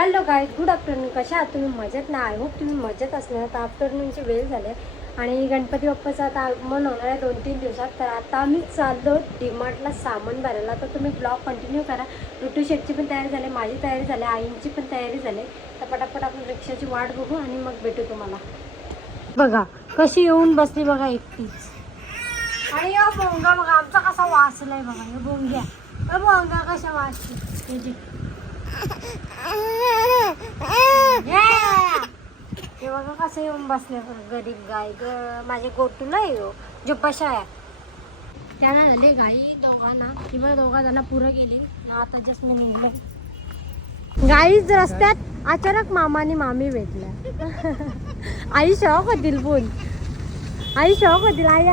Hello guys, good afternoon. कशा आहात तुम्ही? मजेत ना? आय होप तुम्ही मजेत असणार. आता आफ्टरनूनची वेळ झाले आणि गणपती बाप्पाचं आता आगमन होणार आहे 2-3 दिवसात. तर आता आम्ही चाललो डीमार्टला सामान भरायला. तर तुम्ही ब्लॉग कंटिन्यू करा. ऋतू शेटची पण तयारी झाली, माझी तयारी झाली, आईंची पण तयारी झाली. तर पटापट आपण रिक्षाची वाट बघू आणि मग भेटू तुम्हाला. बघा कशी येऊन बसली बघा एकटीच. आणि या बोंगा बघा आमचा कसा वाचलाय बघा. हे बोंग्या बोंगा कशा वाचते हे बघा कसं येऊन बसले गरीब गाय ग. माझे गोटू नाही हो जो पशाया त्यांना झाले गाई दोघांना किंवा दोघा जणांना पुरं गेली. आता जस्ट मी निघलं गाईच रस्त्यात अचानक मामा आणि मामी भेटल्या. आई शॉक होतील बोल, आई शॉक होतील. आई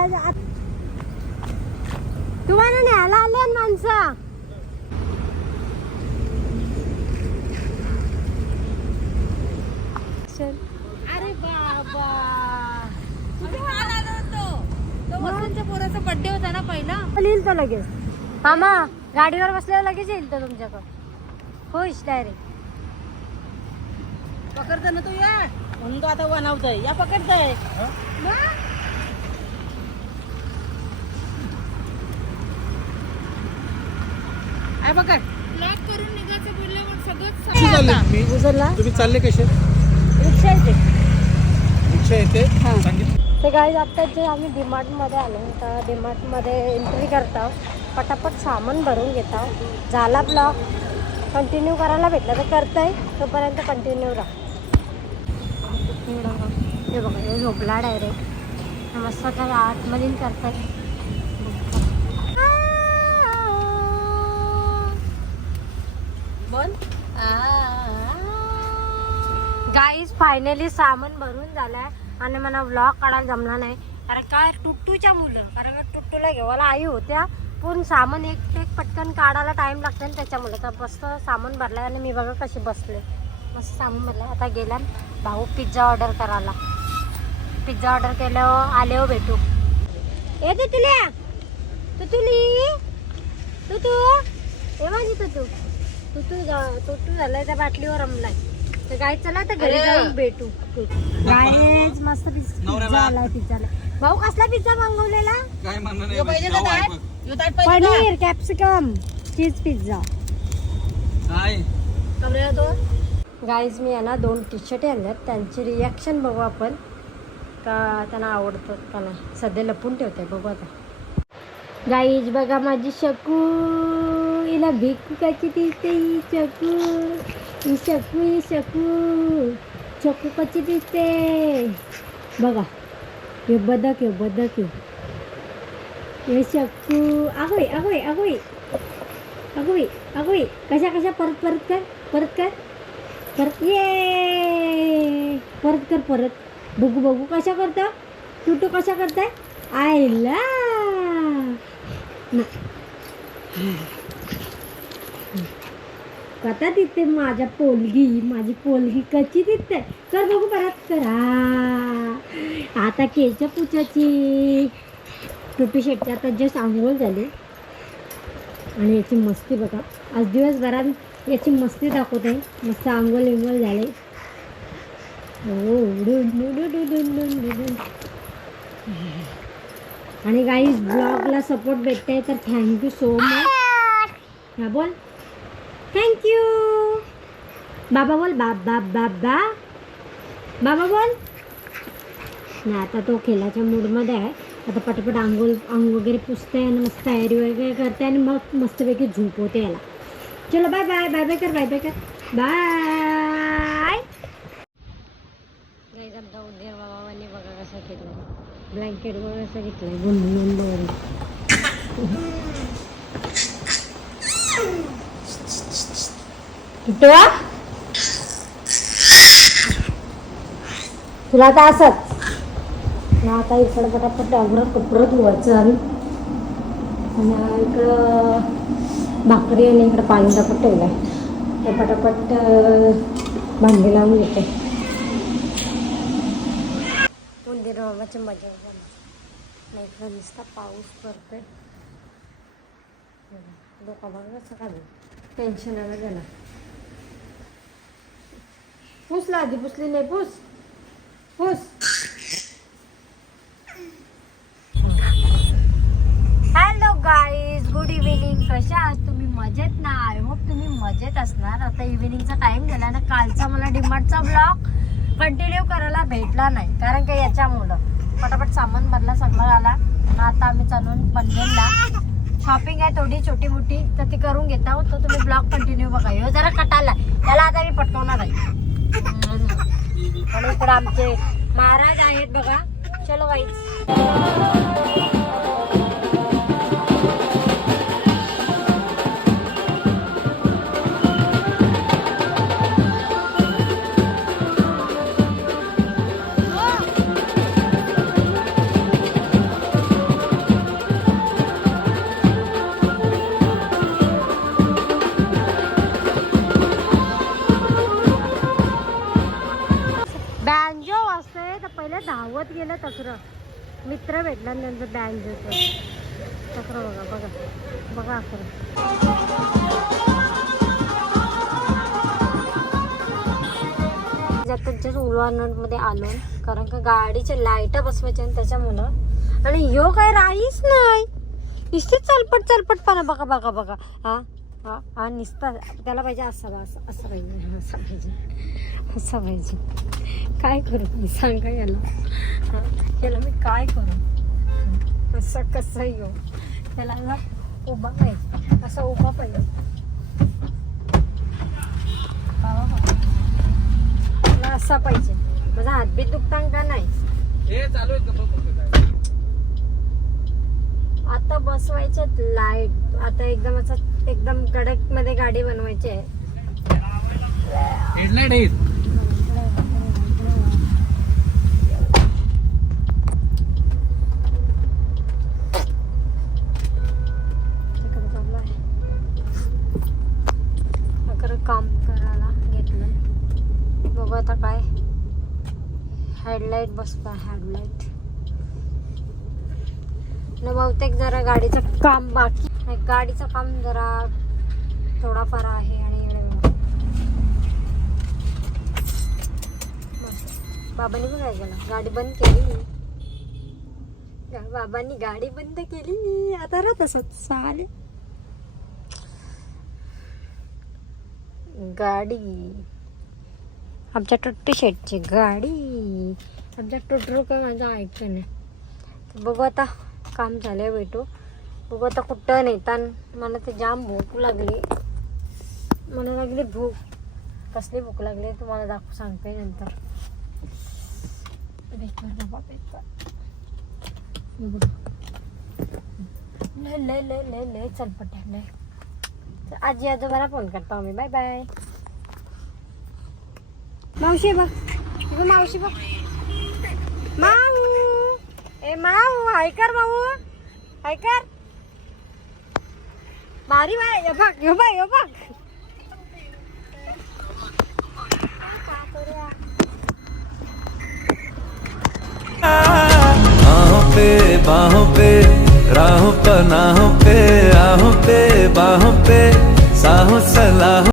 तुम्हाला न्यायला आले माणसं. अरे बाबा तो वसंतच्या पोराचा बर्थडे होता ना पहिला. येईल तो लगेच. मामा गाडीवर बसल्यावर लगेच येईल तो तुमच्याकडं. खुश डायरेक्ट पकडताना तू या म्हणून तो आता बनवतोय. या पकडताय काय पकड लॉक करून निघायचं बोलल्यावर सगळंच उचलला. तुम्ही चालले कसे? रिक्षा येते. रिक्षा येते सांगितलं. ते गाईज आत्ता जे आम्ही डीमार्टमध्ये आलो तर डीमार्टमध्ये एंट्री करता पटापट सामान भरून घेता. झाला ब्लॉग कंटिन्यू करायला भेटला तर करताय, तोपर्यंत कंटिन्यू राहा. हे बघा हे झोपला डायरेक्ट. मस्त काय आतमधून करताय. बोल गाईज फायनली सामान भरून झालाय आणि मला व्लॉग काढायला जमला नाही कारण काय टुट्टूच्या मुलं, कारण टुट्टूला घेवायला आई होत्या पण सामान एक पटकन काढायला टाइम लागतं आणि त्याच्यामुळे तर मस्त सामान भरलाय. आणि मी बघा कशी बसले मस्त सामान भरलं. आता गेल्या भाऊ पिझ्झा ऑर्डर करायला. पिझ्झा ऑर्डर केल्यावर आले हो भेटू. येते तुला तू हे माझी तू झालाय त्या बाटलीवर रमलाय. तर गाय चला तर घरी जाऊन भेटू. गायच मस्त पिझ्झा आलाय. पिझ्झाला भाऊ कसला पिझ्झा मागवलेला? काय म्हणणं नाही पनीर कॅप्सिकम चीज पिझ्झा. काय गाईज मी यांना 2 टी शर्ट आणल्यात. त्यांची रिॲक्शन बघू आपण का त्यांना आवडतात का नाही. सध्या लपून ठेवते बघू आता. गाईज बघा माझी शकू, हिला भिकू कशी दिसते ही शकू. ही शकू शकू कशी दिसते बघा. हे बदक हे शकू. अगोई कशा परत ये परत बघू कशा करता टुटू कशा करताय. आईला कथा दिसते माझी पोलगी कशी दिसते. कर बघू परत कर. आता केच पुचाची. टुटू शेटची आता जस्ट आंघोळ झाली आणि याची मस्ती बघा. आज दिवसभरात याची मस्ती दाखवते. मस्त आंघोळ झाले. आणि गाईज ब्लॉगला सपोर्ट भेटते तर थँक्यू सो मच. हा बोल थँक्यू. बाबा बोल बाबा बोल ना. आता तो खेळाच्या मूडमध्ये आहे. आता पटापट अंग वगैरे पुसते आणि मस्त तयारी वगैरे करते आणि मग मस्तपैकी झोपवते याला. चलो बाय कर बाय. गाईज आमचा उंदीर बाबांनी बघा कसं केलं. ब्लँकेट वगैरे असं घेतलंय गुंडून वगैरे. तुला आता असत ना. आता इकडं पटापट डांगरात कपडं धुवायचं आणि इकडं भाकरी आणि इकडं पाणी टाकत ठेवलं आहे. ते पटापट भांडी लावून घेते. उंदीर बाबाची मजा नाही. इकडं नुसता पाऊस पडतोय. डोका बघा कसं काढून टेन्शन आलं त्याला. पुसला आधी, पुसली नाही, पुस पुस. Hello guys, good evening. कशा आहात तुम्ही? मजेत ना? आय होप तुम्ही मजेत असणार. आता इव्हिनिंगचा टाइम झाला ना. कालचा मला डीमार्टचा ब्लॉग कंटिन्यू करायला भेटला नाही, कारण का याच्यामुळं पटापट सामान भरला सगळं आला. आता आम्ही चालून पनवेलला. शॉपिंग आहे थोडी छोटी मोठी, तर ती करून घेत आहोत. तर तुम्ही ब्लॉग कंटिन्यू बघा. ह्यो जरा कटाला, त्याला आता मी पटकवणार आहे. आणि इकडे आमचे महाराज आहेत बघा. चलो गाईज. बँजो वाजतोय तर पहिले धावत गेलं तक्र. मित्र भेटला त्यांचं बँजोचं तक्र. बघा बघा बघा अकरा. त्याच्याच उलवानमध्ये आलो, कारण का गाडीचे लाईट बसवायचे आणि त्याच्यामुळं. आणि ह्यो काय राहीच नाही, नुसते चलपट चलपटपणा. बघा बघा बघा. हा हा हा निसता त्याला पाहिजे असं असं असं पाहिजे, असं पाहिजे, असं पाहिजे. काय करू मी सांगा याला? याला मी काय करू? असं कसं येऊ त्याला ना? उभा पाहिजे, असं उभा पाहिजे. मला असा पाहिजे. माझा हातबीत दुखता का नाही? हे चालू आहेत का बघ. आता बसवायचे लाईट. आता एकदम असं एकदम कडक मध्ये गाडी बनवायची आहे. हेडलाईट आहेत. काम करायला घेतलं. बघू आता काय. हेडलाईट बसवा. हेडलाईट न बहुतेक जरा गाडीचं काम बाकी. गाडीचं काम जरा थोडाफार आहे. आणि बाबांनी पण काय केलं? गाडी बंद केली. बाबांनी गाडी बंद केली. आता ना तसंच चालेल. गाडी आमच्या टुट्टी शेटची गाडी. आमच्या टुटरू का माझं ऐकलं नाही. तर बघू आता. काम झालं भेटू. बघू आता कुठं नेतान. मला ते जाम भूक लागली. मला लागली भूक. कसली भूक लागली तुम्हाला दाखवू सांगते नंतर. लय लय लय लय चलपट लय. आजी आजोबाला फोन करतो आम्ही. Bye bye. मावशी बघ, मावशी बघ. माऊ, ए माऊ, ऐकर माऊ, ऐकर. भारी बाय. हे बघ, हे बघ, हे बघ. बाहों पे राहों पनाहों पे, आहों पे बाहों पे, साहों सलाहों